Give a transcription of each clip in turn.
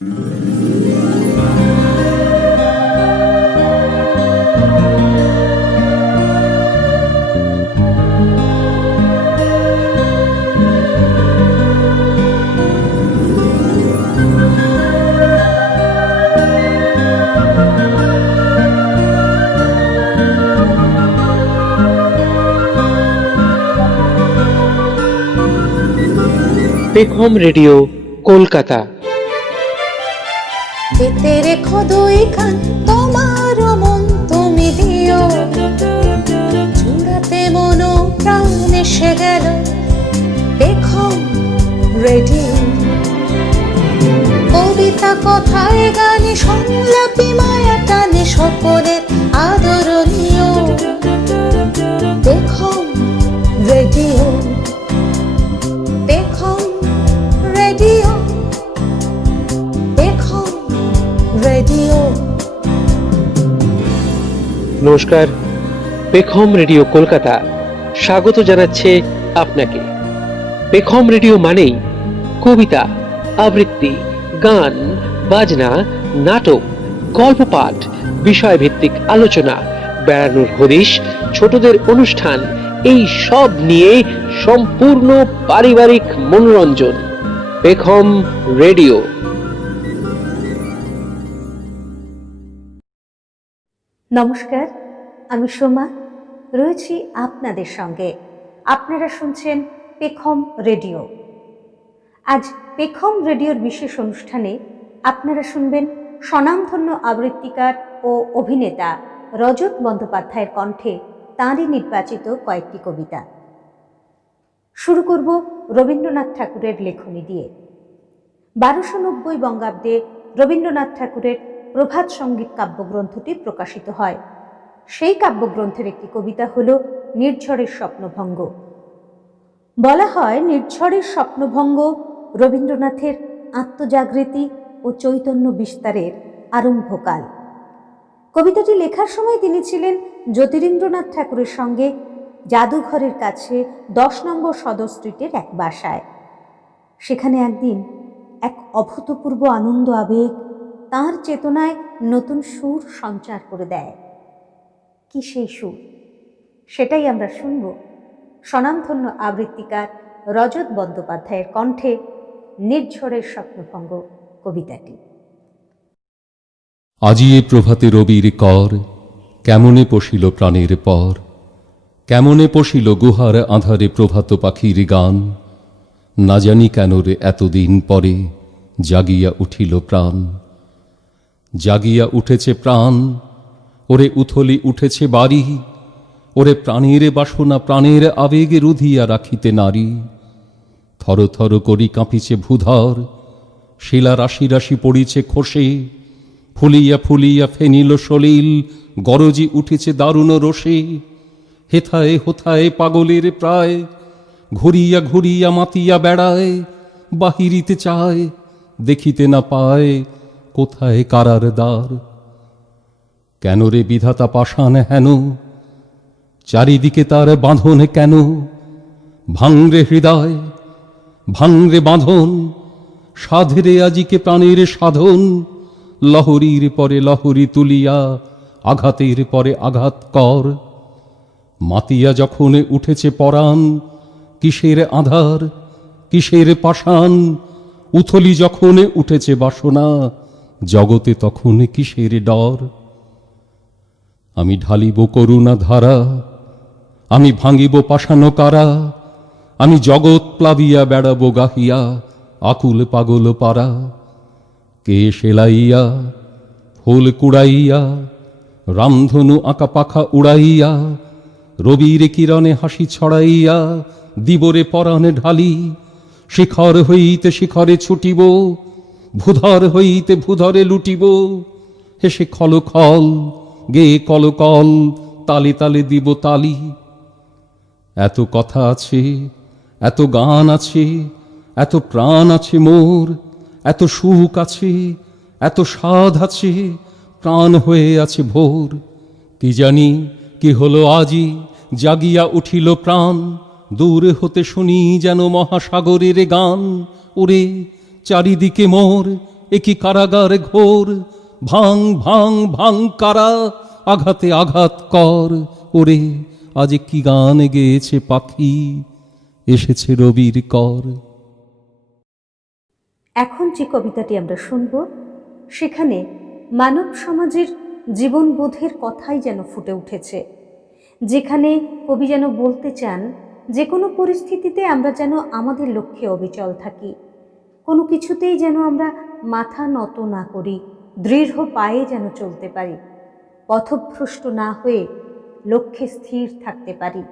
পেখম রেডিও কলকাতা। পেতে রেখো দুই কান, তোমার মন তুমি দিও, জুড়াতে মনো প্রাণ এসে গেল পেখম রেডিও। কবিতা কথায় গানে সংলাপী মায়া টানে সকলের আদরণীয় পেখম রেডিও। পেখম রেডিও, পেখম রেডিও। নমস্কার, পেখম রেডিও কলকাতা স্বাগত জানাচ্ছে আপনাকে। পেখম রেডিও মানেই কবিতা, আবৃত্তি, গান, বাজনা, নাটক, গল্প পাঠ, বিষয়ভিত্তিক আলোচনা, বেড়ানোর হদিশ, ছোটদের অনুষ্ঠান, এই সব নিয়ে সম্পূর্ণ পারিবারিক মনোরঞ্জন। পেখম রেডিও। নমস্কার, আমি সোমা রয়েছি আপনাদের সঙ্গে। আপনারা শুনছেন পেখম রেডিও। আজ পেখম রেডিওর বিশেষ অনুষ্ঠানে আপনারা শুনবেন স্বনামধন্য আবৃত্তিকার ও অভিনেতা রজত বন্দ্যোপাধ্যায়ের কণ্ঠে তাঁরই নির্বাচিত কয়েকটি কবিতা। শুরু করব রবীন্দ্রনাথ ঠাকুরের লেখনী দিয়ে। 1290 বঙ্গাব্দে রবীন্দ্রনাথ ঠাকুরের প্রভাত সঙ্গীত কাব্যগ্রন্থটি প্রকাশিত হয়। সেই কাব্যগ্রন্থের একটি কবিতা হল নির্ঝরের স্বপ্নভঙ্গ। বলা হয় নির্ঝরের স্বপ্নভঙ্গ রবীন্দ্রনাথের আত্মজাগৃতি ও চৈতন্য বিস্তারের আরম্ভকাল। কবিতাটি লেখার সময় তিনি ছিলেন জ্যোতিরিন্দ্রনাথ ঠাকুরের সঙ্গে জাদুঘরের কাছে 10 নম্বর সদর স্ট্রিটের এক বাসায়। সেখানে একদিন এক অভূতপূর্ব আনন্দ আবেগ তাঁর চেতনায় নতুন সুর সঞ্চার করে দেয়। কি সেই সুর? সেটাই আমরা শুনব স্বনামধন্য আবৃত্তিকার রজত বন্দ্যোপাধ্যায়ের কণ্ঠে নির্ঝরের স্বপ্নভঙ্গ কবিতাটি। আজি এ প্রভাতে রবির কর, কেমনে পশিল প্রাণের পর, কেমনে পশিল গুহার আঁধারে প্রভাত পাখির গান। না জানি কেন রে এতদিন পরে জাগিয়া উঠিল প্রাণ। জাগিয়া উঠেছে প্রাণ, ওরে উথলি উঠেছে বাড়ি, ওরে প্রাণের বাসনা প্রাণের আবেগে রুধিয়া রাখিতে নারী। থর থর করি কাঁপিছে ভূধর, শিলা রাশি রাশি পড়িছে খসে, ফুলিয়া ফুলিয়া ফেনিল সলিল, গরজি উঠেছে দারুণ রোষে। হেথায় হোথায় পাগলের প্রায়, ঘুরিয়া ঘুরিয়া মাতিয়া বেড়ায়, বাহিরিতে চায় দেখিতে না পায় কোথায় কারার দ্বার। কেন রে বিধাতা পাষাণ হেন, চারিদিকে তার বাঁধন কেন? ভাঙরে হৃদয়, ভাঙরে বাঁধন, সাধরে আজিকে প্রাণের সাধন। লহরীর পরে লহরী তুলিয়া আঘাতের পরে আঘাত কর। মাতিয়া যখন উঠেছে পরাণ, কিসের আধার কিসের পাষাণ। উথলি যখন উঠেছে বাসনা, জগতে তখন কিসের ডর। আমি ঢালিব করুণা ধারা, আমি ভাঙিব পাষাণ কারা। আমি জগৎ প্লাবিয়া বেড়াবো গাহিয়া আকুল পাগল পারা। কে সেলাইয়া ফুল কুড়াইয়া, রামধনু আঁকা পাখা উড়াইয়া, রবির কিরণে হাসি ছড়াইয়া দিবরে পরাণে ঢালি। শিখর হইতে শিখরে ছুটিব, ভূধর হইতে ভূধরে লুটিব। হেসে খল খল গে কল কল, তালে তালে দিব তালি। এত কথা আছে, এত গান আছে, এত প্রাণ আছে মোর, এত সুখ আছে, এত স্বাদ আছে, প্রাণ হয়ে আছে ভোর। কি জানি কি হলো আজি, জাগিয়া উঠিল প্রাণ। দূর হতে শুনি যেন মহাসাগরের গান। ওরে চারিদিকে মোর এ কি কারাগার ঘোর, ভাঙ ভাঙ ভাঙ কারা, আঘাতে আঘাত কর। ওরে আজ কি গান গেয়েছে পাখি, এসেছে রবির কর। এখন যে কবিতাটি আমরা শুনব, সেখানে মানব সমাজের জীবনবোধের কথাই যেন ফুটে উঠেছে, যেখানে কবি যেন বলতে চান যে কোনো পরিস্থিতিতে আমরা যেন আমাদের লক্ষ্যে অবিচল থাকি, কোনো কিছুতেই যেন আমরা মাথা নত না করি, দৃঢ় পায়ে যেন চলতে পারি, পথভ্রষ্ট না হয়ে লক্ষ্যে স্থির থাকতে পারি।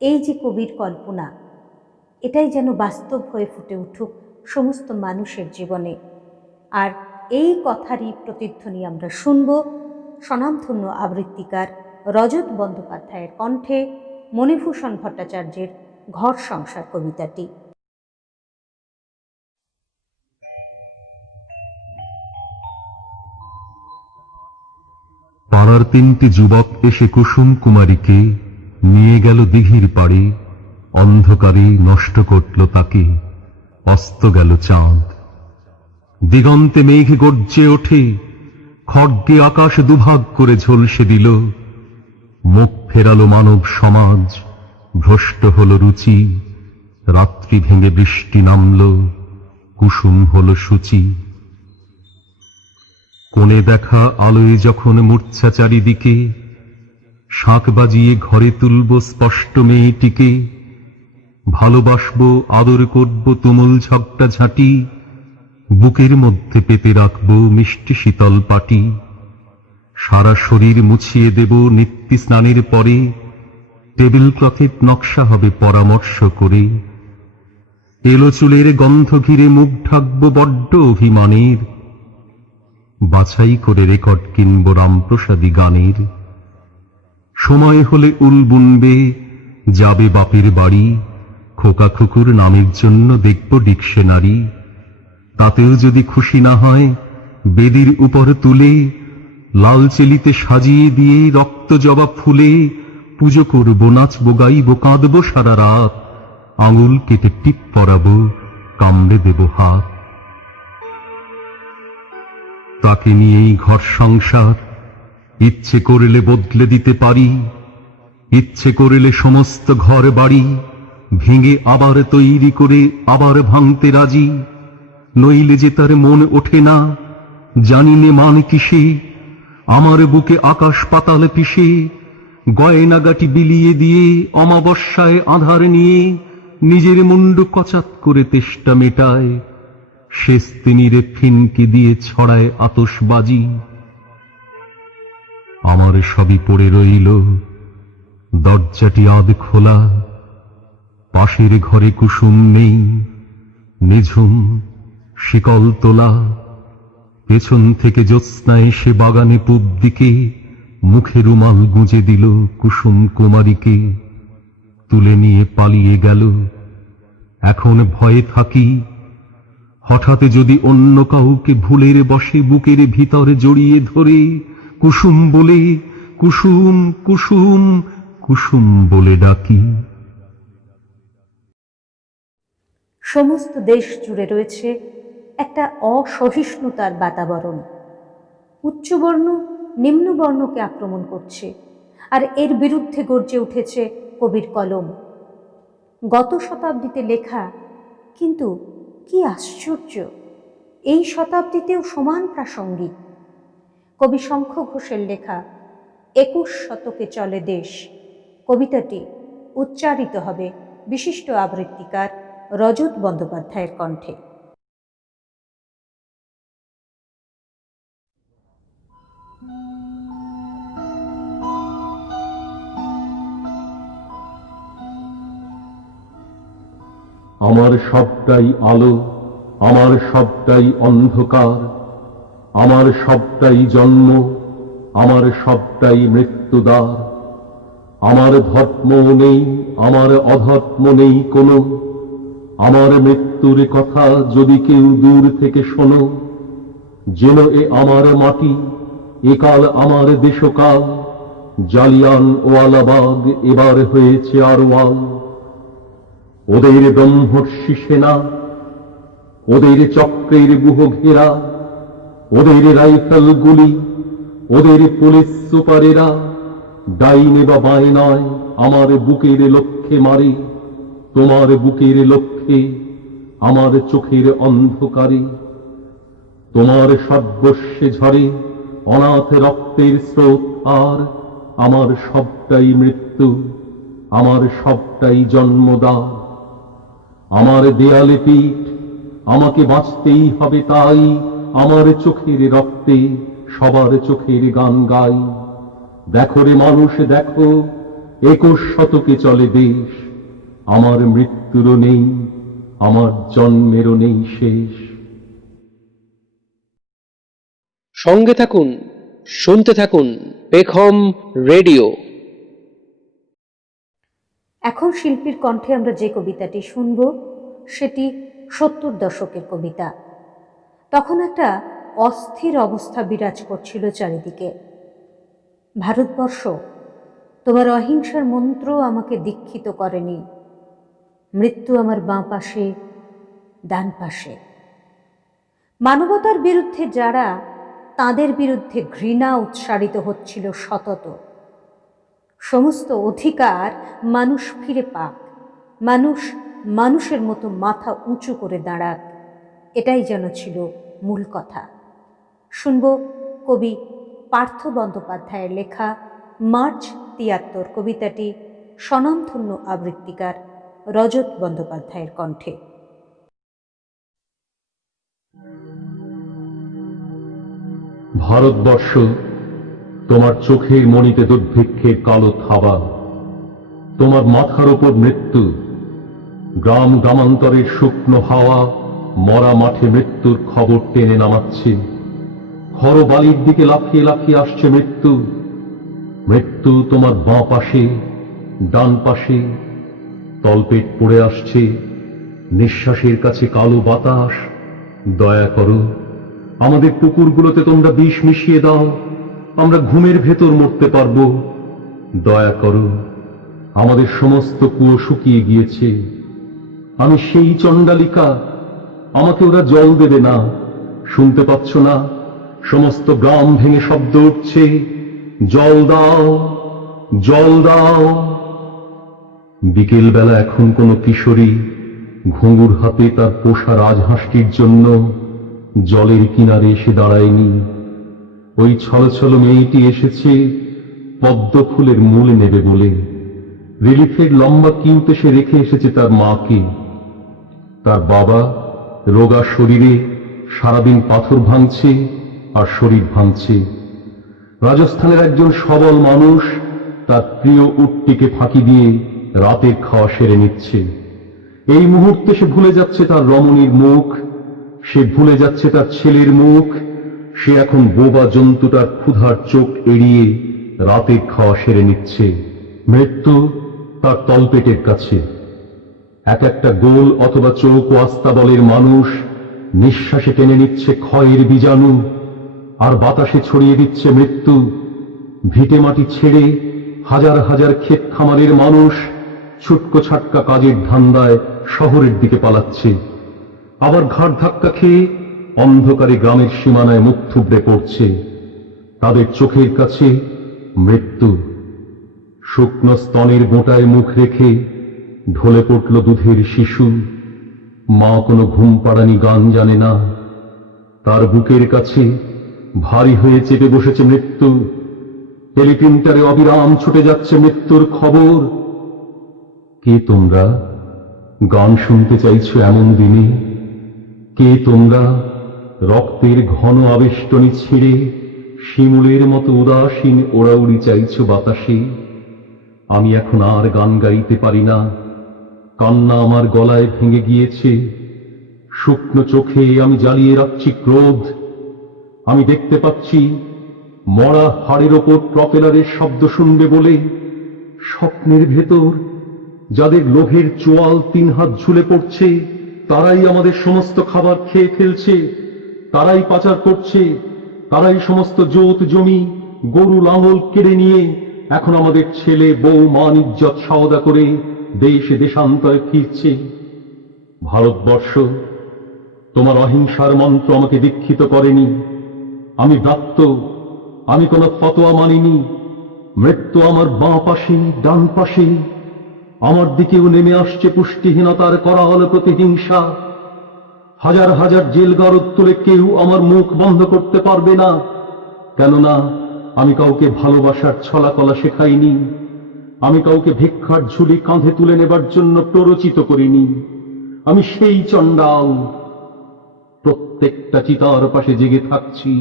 এই যে কবির কল্পনা, এটাই যেন বাস্তব হয়ে ফুটে উঠুক সমস্ত মানুষের জীবনে। আর এই কথারই প্রতিধ্বনি আমরা শুনব স্বনামধন্য আবৃত্তিকার রজত বন্দ্যোপাধ্যায়ের কণ্ঠে মণিভূষণ ভট্টাচার্যের ঘর সংসার কবিতাটি। পাড়ার তিনটি যুবক এসে কুসুম কুমারীকে নিয়ে গেল দিঘির পাড়ে, অন্ধকারে নষ্ট করল তাকে, অস্ত গেল চাঁদ। দিগন্তে মেঘ গর্জে ওঠে, খড়গে আকাশ দুভাগ করে ঝলসে দিল। মুখ ফেরালো মানব সমাজ, ভ্রষ্ট হল রুচি, রাত্রি ভেঙে বৃষ্টি নামল, কুসুম হল সূচি। কোণে দেখা আলোয় যখন মূর্ছা চারিদিকে, শাঁখ বাজিয়ে ঘরে তুলব স্পষ্ট মেয়েটিকে। ভালোবাসবো, আদর করব তুমুল ঝগটা ঝাঁটি, বুকের মধ্যে পেতে রাখব মিষ্টি শীতল পাটি। সারা শরীর মুছিয়ে দেব নিত্য স্নানের পরে, টেবিল ক্লথের নকশা হবে পরামর্শ করে। এলো চুলের গন্ধ ঘিরে মুখ ঢাকব বড্ড অভিমানের, বাছাই করে রেকর্ড কিনব রামপ্রসাদী গানের। সময় হলে উল বুনবে, যাবে বাপের বাড়ি, খোকা খুকুর নামের জন্য দেখব ডিকশনারি। তাতেও যদি খুশি না হয়, বেদির উপর তুলে লাল চেলিতে সাজিয়ে দিয়ে রক্ত জবা ফুলে পুজো করব, নাচবো, গাইব, কাঁদব সারা রাত, আঙুল কেটে টিপ পরাবো, কামড়ে দেব হাত। তাকে নিয়েই ঘর সংসার, ইচ্ছে করলে বদলে দিতে পারি, ইচ্ছে করলে সমস্ত ঘর বাড়ি ভেঙে আবার তৈরি করে আবার ভাঙতে রাজি। নইলে যে তার মন ওঠে না, জানি নে মান কিসে, আমার বুকে আকাশ পাতাল পিষে, গয়নাগাটি বিলিয়ে দিয়ে অমাবস্যায় আধার নিয়ে নিজের মুন্ডু কচাত করে তেষ্টা মেটায়, শেষ তিনিরে ফিনকি দিয়ে ছড়ায় আতশবাজি। আমার সবই পড়ে রইল, দরজাটি আধ খোলা, পাশের ঘরে কুসুম নেই, নিঝুম শিকল তোলা। পেছন থেকে জ্যোৎস্না এসে বাগানে পূব দিকে মুখে রুমাল গুঁজে দিল কুসুম কুমারীকে, তুলে নিয়ে পালিয়ে গেল। এখন ভয়ে থাকি, হঠাৎ যদি অন্য কাউকে ভুলের বসে বুকের ভিতরে জড়িয়ে ধরে কুসুম বলে, কুসুম কুসুম কুসুম বলে ডাকি। সমস্ত দেশ জুড়ে রয়েছে একটা অসহিষ্ণুতার বাতাবরণ। উচ্চবর্ণ নিম্নবর্ণকে আক্রমণ করছে, আর এর বিরুদ্ধে গর্জে উঠেছে কবির কলম। গত শতাব্দীতে লেখা, কিন্তু কি আশ্চর্য, এই শতাব্দীতেও সমান প্রাসঙ্গিক। কবি শঙ্খ ঘোষের লেখা 21 শতকে চলে দেশ কবিতাটি উচ্চারিত হবে বিশিষ্ট আবৃত্তিকার রজত বন্দ্যোপাধ্যায়ের কণ্ঠে। আমার সবটাই আলো, আমার সবটাই অন্ধকার, আমার সবটাই জন্ম, আমার সবটাই মৃত্যুদ্বার। আমার ধর্ম নেই, আমার অধর্ম নেই কোনো, আমার মৃত্যুর কথা যদি কেউ দূর থেকে শোনো, যেন এ আমার মাটি, একাল আমার দেশকাল, জালিয়ান ওয়ালাবাগ এবার হয়েছে আরওয়াল। ওদের ব্রহ্মর্ষি সেনা, ওদের চক্রের বুহ ঘেরা, ওদের রাইফেল গুলি, ওদের পুলিশ সুপারেরা ডাইনে বা বাঁয়ে নয় আমার বুকের লক্ষ্যে মারে, তোমার বুকের লক্ষ্যে আমার চোখের অন্ধকারে। তোমার সর্বস্বে ঝরে অনাথ রক্তের স্রোত, আর আমার সবটাই মৃত্যু, আমার সবটাই জন্মদান। আমার দেয়ালে পিঠ, আমাকে বাঁচতেই হবে, তাই আমার চোখের রক্তে সবার চোখের গান গাই। দেখো রে মানুষ দেখো, 21 শতকে চলে দেশ, আমার মৃত্যুরও নেই, আমার জন্মেরও নেই শেষ। সঙ্গে থাকুন, শুনতে থাকুন পেখম রেডিও। এখন শিল্পীর কণ্ঠে আমরা যে কবিতাটি শুনব সেটি 70 দশকের কবিতা। তখন একটা অস্থির অবস্থা বিরাজ করছিল চারিদিকে। ভারতবর্ষ, তোমার অহিংসার মন্ত্র আমাকে দীক্ষিত করেনি। মৃত্যু আমার বাঁ পাশে, ডান পাশে। মানবতার বিরুদ্ধে যারা, তাদের বিরুদ্ধে ঘৃণা উচ্চারিত হচ্ছিল সতত। সমস্ত অধিকার মানুষ ফিরে পাক, মানুষ মানুষের মতো মাথা উঁচু করে দাঁড়াক, এটাই যেন ছিল মূল কথা। শুনব কবি পার্থ বন্দ্যোপাধ্যায়ের লেখা মার্চ 73 কবিতাটি স্বনামধন্য আবৃত্তিকার রজত বন্দ্যোপাধ্যায়ের কণ্ঠে। ভারতবর্ষ, তোমার চোখের মণিতে দুর্ভিক্ষের কালো থাবা, তোমার মাথার ওপর মৃত্যু। গ্রাম গ্রামান্তরের শুকনো হাওয়া মরা মাঠে মৃত্যুর খবর টেনে নামাচ্ছে। খর বালির দিকে লাফিয়ে লাফিয়ে আসছে মৃত্যু। মৃত্যু তোমার বাঁ পাশে, ডান পাশে, তলপেট পড়ে আসছে। নিঃশ্বাসের কাছে কালো বাতাস। দয়া করো, আমাদের পুকুরগুলোতে তোমরা বিষ মিশিয়ে দাও, আমরা ঘুমের ভেতর মরতে পারবো। দয়া করো, আমাদের সমস্ত কুয়ো শুকিয়ে গিয়েছে। আমি সেই চণ্ডালিকা, আমাকে ওরা জল দেবে না। শুনতে পাচ্ছ না? সমস্ত গ্রাম ভেঙে শব্দ উঠছে, জল দাও, জল দাও। বিকেল বেলা এখন কোনো কিশোরী ঘুঙুর হাতে তার পোষা রাজহাঁসটির জন্য জলের কিনারে এসে দাঁড়ায়নি। ওই ছলছল মেয়েটি এসেছে পদ্ম ফুলের মূল নেবে বলে। রিলিফের লম্বা কিউতে সে রেখে এসেছে তার মাকে। তার বাবা রোগা শরীরে সারাদিন পাথর ভাঙছে আর শরীর ভাঙছে। রাজস্থানের একজন সবল মানুষ তার প্রিয় উটটিকে ফাঁকি দিয়ে রাতের খাওয়া সেরে নিচ্ছে। এই মুহূর্তে সে ভুলে যাচ্ছে তার রমণীর মুখ, সে ভুলে যাচ্ছে তার ছেলের মুখ। সে এখন বোবা জন্তুটার ক্ষুধার চোখ এড়িয়ে রাতের খাওয়া সেরে নিচ্ছে। মৃত্যু তার তলপেটের কাছে। এক একটা গোল অথবা চৌকো আস্তাবলের মানুষ নিঃশ্বাসে টেনে নিচ্ছে ক্ষয়ের বীজাণু, আর বাতাসে ছড়িয়ে দিচ্ছে মৃত্যু। ভিটে মাটি ছেড়ে হাজার হাজার ক্ষেত খামারের মানুষ ছুটকো ছাটকা কাজের ধান্দায় শহরের দিকে পালাচ্ছে। আবার ঘাড় ধাক্কা খেয়ে অন্ধকারে গ্রামের সীমানায় মুখ থুবড়ে পড়ছে। তাদের চোখের কাছে মৃত্যু। শুকনো স্তনের গোটায় মুখ রেখে ঢলে পড়ল দুধের শিশু। মা কোনো ঘুম পাড়ানি গান জানে না। তার বুকের কাছে ভারী হয়ে চেপে বসেছে মৃত্যু। টেলিপ্রিন্টারে অবিরাম ছুটে যাচ্ছে মৃত্যুর খবর। কে তোমরা গান শুনতে চাইছো এমন দিনে? কে তোমরা রক্তের ঘন আবেষ্টনী ছিঁড়ে শিমুলের মতো উদাসীন ওড়াউড়ি চাইছো বাতাসে? আমি এখন আর গান গাইতে পারি না, কান্না আমার গলায় ভেঙে গিয়েছে। শুকনো চোখে আমি জ্বালিয়ে রাখছি ক্রোধ। আমি দেখতে পাচ্ছি মরা হাড়ের ওপর প্রপেলারের শব্দ শুনবে বলে স্বপ্নের ভেতর যাদের লোভের চোয়াল 3 হাত ঝুলে পড়ছে, তারাই আমাদের সমস্ত খাবার খেয়ে ফেলছে, তারাই পাচার করছে, তারাই সমস্ত জোত জমি গরু লাঙল কেড়ে নিয়ে এখন আমাদের ছেলে বউ মান ইজ্জত সওদা করে দেশে দেশান্তরে ফিরছে। ভারতবর্ষ, তোমার অহিংসার মন্ত্র আমাকে দীক্ষিত করেনি। আমি ব্রাত্য, আমি কোনো ফতোয়া মানিনি। মৃত্যু আমার বাঁ পাশে, ডান পাশে। আমার দিকেও নেমে আসছে পুষ্টিহীনতার করাল প্রতিহিংসা। হাজার হাজার জেল গারদ তুলে কেউ আমার মুখ বন্ধ করতে পারবে না, কেননা আমি কাউকে ভালোবাসার ছলাকলা শেখাইনি। আমি কাউকে ভিক্ষার ঝুলি কাঁধে তুলে নেবার জন্য প্ররোচিত করিনি। আমি সেই চণ্ডাল, প্রত্যেকটা চিতার পাশে জেগে থাকছি,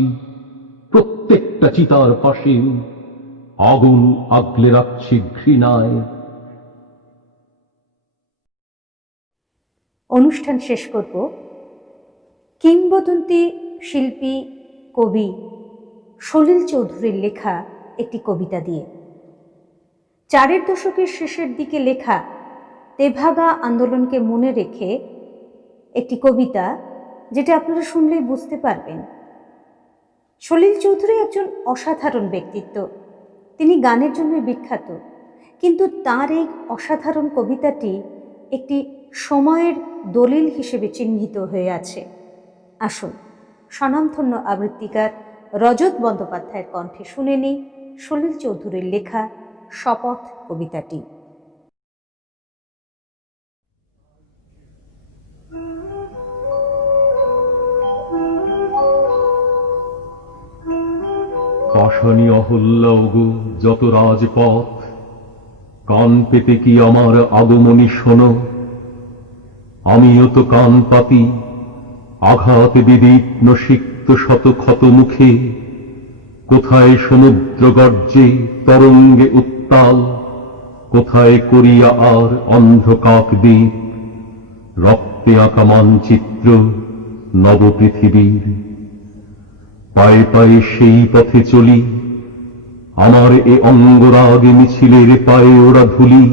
প্রত্যেকটা চিতার পাশে আগুন আগলে রাখছি ঘৃণায়। অনুষ্ঠান শেষ করব কিংবদন্তি শিল্পী কবি সলিল চৌধুরীর লেখা একটি কবিতা দিয়ে। 4 দশকের শেষের দিকে লেখা তেভাগা আন্দোলনকে মনে রেখে একটি কবিতা, যেটা আপনারা শুনলেই বুঝতে পারবেন। সলিল চৌধুরী একজন অসাধারণ ব্যক্তিত্ব, তিনি গানের জন্য বিখ্যাত, কিন্তু তার এই অসাধারণ কবিতাটি একটি সময়ের দলিল হিসেবে চিহ্নিত হয়ে আছে। আসুন স্বনামধন্য আবৃত্তিকার রজত বন্দ্যোপাধ্যায়ের কণ্ঠে শুনে নিই সলিল চৌধুরীর লেখা শপথ কবিতাটি। পাষাণী অহল্যা ওগো যত রাজপথ, কান পেতে কি আমার আগমনী শোনো। আমিও তো কান পাতি, আঘাত বিদীর্ণ সিক্ত শত ক্ষত মুখে। কোথায় সমুদ্র গর্জে তরঙ্গে উত্তাল, কোথায় করিয়া আর অন্ধ কাকদ্বীপ। রক্তে আঁকা মানচিত্র নব পৃথিবীর, পায়ে পায়ে সেই পথে চলি। আমার এ অঙ্গরাগে মিছিলের পায়ে ওরা ধুলি।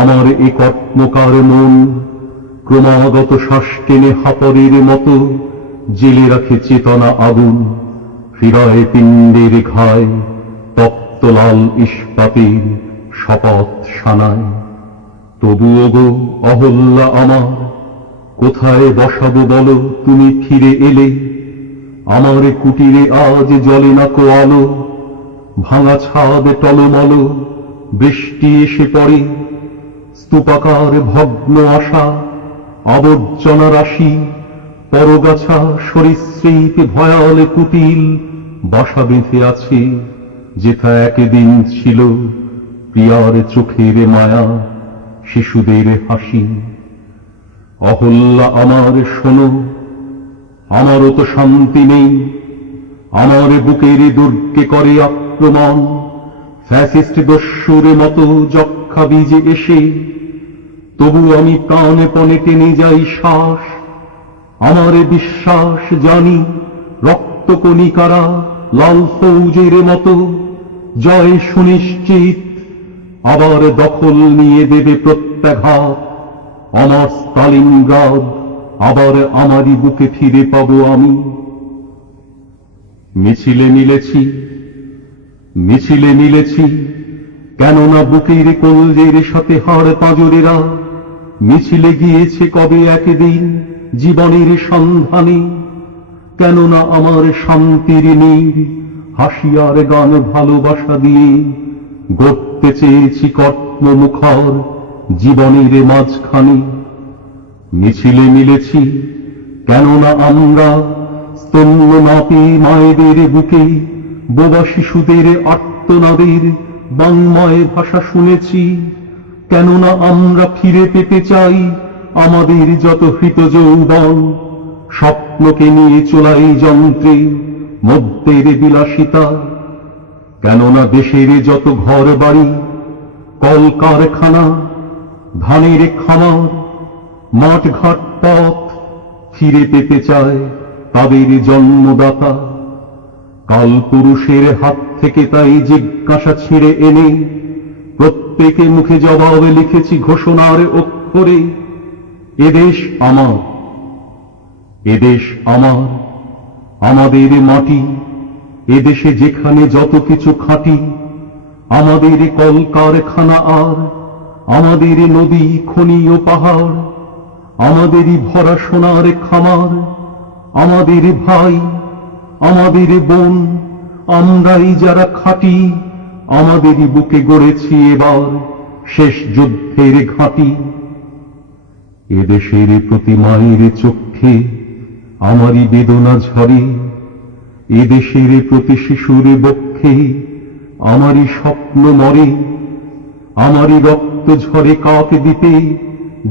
আমার এ কর্মকার মন ক্রমাগত শ্বাস টেনে হাপরের মতো জেলে রাখে চেতনা আগুন। ফিরায় পিণ্ডের ঘায় তপ্ত লাল ইস্পাতের শপথ সানায়। তবুও গো অহল্যা আমার, কোথায় বসাবো বলো তুমি ফিরে এলে। আমার কুটিরে আজ জ্বলে না কো আলো, ভাঙা ছাদ টলমল বৃষ্টি এসে পড়ে। স্তূপাকার ভগ্ন আশা, আবর্জনা রাশি, পরগাছা সরীসৃপ ভয়াল কুটিল বাসা বেঁধে আছে, যেথা একদিন ছিল প্রিয়ার চোখের মায়া, শিশুদের হাসি। অহল্যা আমার শোনো, আমারও তো শান্তি নেই। আমার বুকের দুর্গে করে আক্রমণ ফ্যাসিস্ট দস্যুর মতো যক্ষা বীজে এসে। তবু আমি প্রাণপণে টেনে যাই শ্বাস। আমার বিশ্বাস জানি রক্তকণিকারা লাল ফৌজের মতো জয় সুনিশ্চিত। আবার দখল নিয়ে দেবে প্রত্যাঘাত আমার স্তালিনগ্রাদ। আবার আমারই বুকে ফিরে পাবো আমি। মিছিলে মিলেছি, মিছিলে মিলেছি, কেননা বুকের কলজের সাথে হাড় পাঁজরেরা মিছিলে গিয়েছে কবে একদিন জীবনের সন্ধানে। কেননা আমার শান্তির নীড় হাসিয়ার গান ভালোবাসা দিয়ে গড়তে চেয়েছি কর্মমুখর জীবনের মাঝখানে। মিছিলে মিলেছি, কেননা আমরা স্তন্য নাপি মায়েদের বুকে বোবা শিশুদের আর্তনাদের বাংময় ভাষা শুনেছি। কেননা আমরা ফিরে পেতে চাই আমাদের যত হৃত যৌবন। স্বপ্নকে নিয়ে চলাই যন্ত্রে মধ্যের বিলাসিতা। কেননা দেশের যত ঘর বাড়ি, কলকারখানা, ধানের খামার, মাঠঘাট পথ ফিরে পেতে চায় তাদের জন্মদাতা। কালপুরুষের হাত থেকে তাই জিজ্ঞাসা ছিঁড়ে এনে প্রত্যেকে মুখে জবাব লিখেছি ঘোষণার অক্ষরে। এদেশ আমার, এদেশ আমার, আমাদের মাটি। এদেশে যেখানে যত কিছু খাঁটি, আমাদের কলকারখানা আর আমাদের নদী খনি ও পাহাড়, আমাদেরই ভরা সোনার খামার, আমাদের ভাই, আমাদের বোন, আমরাই যারা খাঁটি, আমাদেরই বুকে গড়েছি এবার শেষ যুদ্ধের ঘাঁটি। এদেশের প্রতি মায়ের চক্ষে আমারই বেদনা ঝরে, এদেশের প্রতি শিশুর বক্ষে আমারই স্বপ্ন মরে। আমারই রক্ত ঝরে কাক দিতে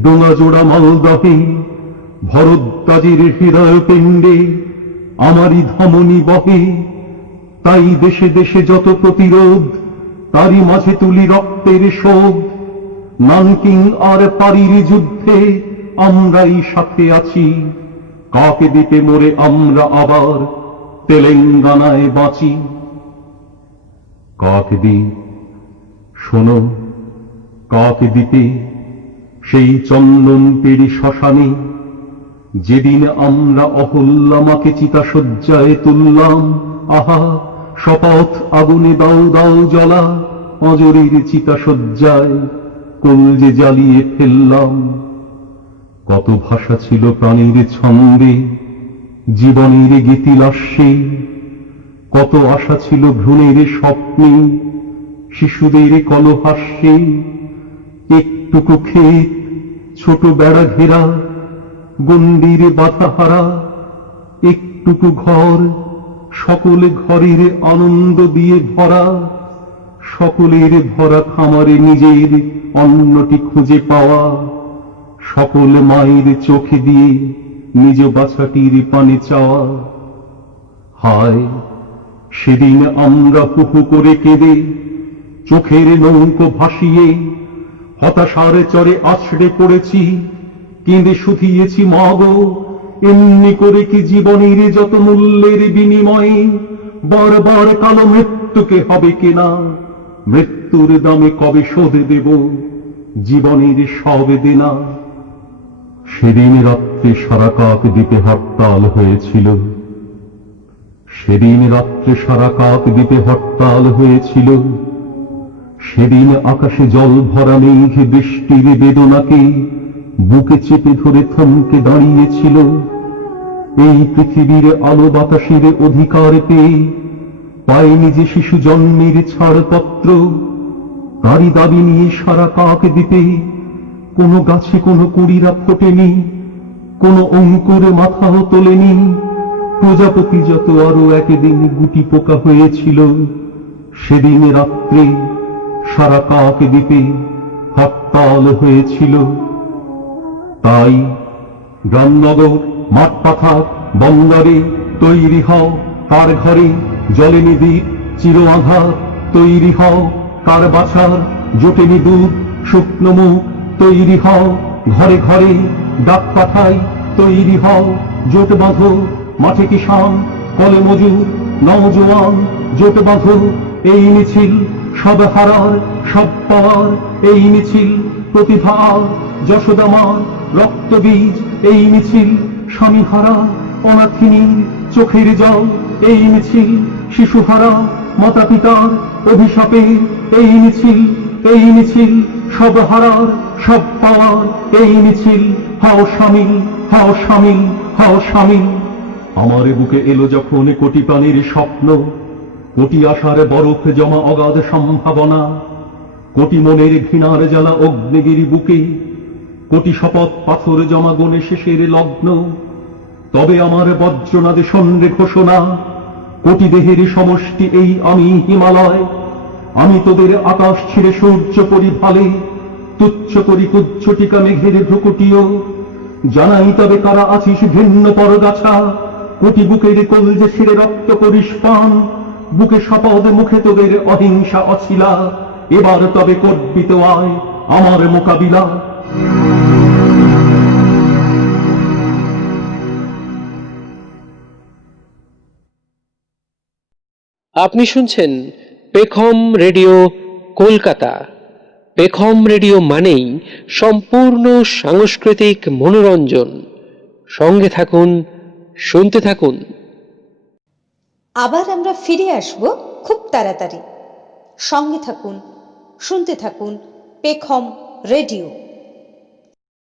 ডোঙা জোড়া মালদহে, ভরদ্বাজের হৃদয় পিণ্ডে আমারই ধমনী বহে। তাই দেশে দেশে যত প্রতিরোধ, তারই মাঝে তুলি রক্তের শোধ। নানকিং আর পারির যুদ্ধে আমরাই সাথে আছি, কাকে দিতে মোরে আমরা আবার তেলেঙ্গানায় বাঁচি। কাকে দি শোনো, কাকে দিতে সেই চন্দন পেড়ি শ্মশানে, যেদিন আমরা অহল্যামাকে চিতাশয্যায় তুললাম। আহা, শপথ আগুনে দাও দাও জ্বলা, অজরের চিতাশয্যায় কলজে জ্বালিয়ে ফেললাম। কত ভাষা ছিল প্রাণীর ছন্দে, জীবনের গীতিলাস্যে, কত আশা ছিল ভ্রূণের স্বপ্নে, শিশুদের কলহাস্যে। একটুকু ক্ষেত, ছোট বেড়া ঘেরা, গণ্ডির বাধাহারা, একটুকু ঘর, সকলে ঘরের আনন্দ দিয়ে ভরা। সকলের ভরা খামারে নিজের অন্নটি খুঁজে পাওয়া, সকল মায়ের চোখে দিয়ে নিজ বাছাটির পানে চাওয়া। হায়, সেদিন আমরা হুহু করে কেঁদে চোখের নৌকো ভাসিয়ে হতাশার চরে আছড়ে পড়েছি, কেঁদে শুধিয়েছি মাগো। এমনি করে কি জীবনের যত মূল্যের বিনিময়ে বারবার কালো মৃত্যুকে হবে কিনা? মৃত্যুর দামে কবে শোধ দেব জীবনের সব দেনা? সেদিন রাত্রে সারা কাক দ্বীপে হরতাল হয়েছিল, সেদিন রাত্রে সারা কাক দ্বীপে হরতাল হয়েছিল। সেদিন আকাশে জল ভরা মেঘ বৃষ্টির বেদনাকে বুকে চেপে ধরে থমকে দাঁড়িয়েছিল। এই পৃথিবীর আলো বাতাসের অধিকার পেয়ে পায়নি যে শিশু জন্মের ছাড়পত্র, তারই দাবি নিয়ে সারা কাক দ্বীপে কোনো গাছে কোনো কুড়িরা ফোটেনি, কোনো অঙ্কুরে মাথাও তোলেনি। প্রজাপতি যত আরো একদিন গুটি পোকা হয়েছিল, সেদিন রাত্রে সারা কাক দ্বীপে হরতাল হয়েছিল। তাই গ্রামনগর, মাঠ পাথার, বন্দরে তৈরি হও কার ঘরে জলেনি দ্বীপ চির আধার। তৈরি হও কার বাছার জোটেনি দুধ শুকনো মুখ। তৈরি হও ঘরে ঘরে ডাক পাঠাই, তৈরি হও জোট বাঁধো মাঠে কিষান কলে মজুর নওজোয়ান। জোট বাঁধো এই মিছিল সব হারার সব পাওয়ার, এই মিছিল প্রতিভার যশোদামার রক্তবীজ। এই মিছিল স্বামী হারা অনাথিনীর চোখের জল, এই মিছিল শিশু হারা মাতা পিতার অভিশাপের। এই মিছিল, এই মিছিল সব হারার সব পাওয়ার। এই মিছিল হও শামিল, হও শামিল, হও শামিল। আমার বুকে এলো যখন কোটি প্রাণীর স্বপ্ন, কোটি আশার বরফ জমা অগাধ সম্ভাবনা, কোটি মনের ঘৃণার জ্বালা অগ্নিগিরি বুকে, কোটি শপথ পাথর জমা গণে শেষের লগ্ন। তবে আমার বজ্রনাদে সন্ধ্যে ঘোষণা, কোটি দেহের সমষ্টি এই আমি হিমালয়। আমি তোদের আকাশ ছিঁড়ে সূর্য পরিভালে, তুচ্ছ করি তুচ্ছ টিকা মেঘের ভ্রুকুটিও। জানাই তবে কারা আছিস ভিন্ন পরগাছা, কোটি বুকের কলজে ছিঁড়ে রক্ত করিস পান। বুকে শপথ মুখে তোদের অহিংসা অছিলা, এবার তবে করবি তো আয় আমার মোকাবিলা। আপনি শুনছেন পেখম রেডিও কলকাতা। পেখম রেডিও মানেই সম্পূর্ণ সাংস্কৃতিক মনোরঞ্জন। সঙ্গে থাকুন, শুনতে থাকুন। আবার আমরা ফিরে আসব খুব তাড়াতাড়ি। সঙ্গে থাকুন, শুনতে থাকুন পেখম রেডিও।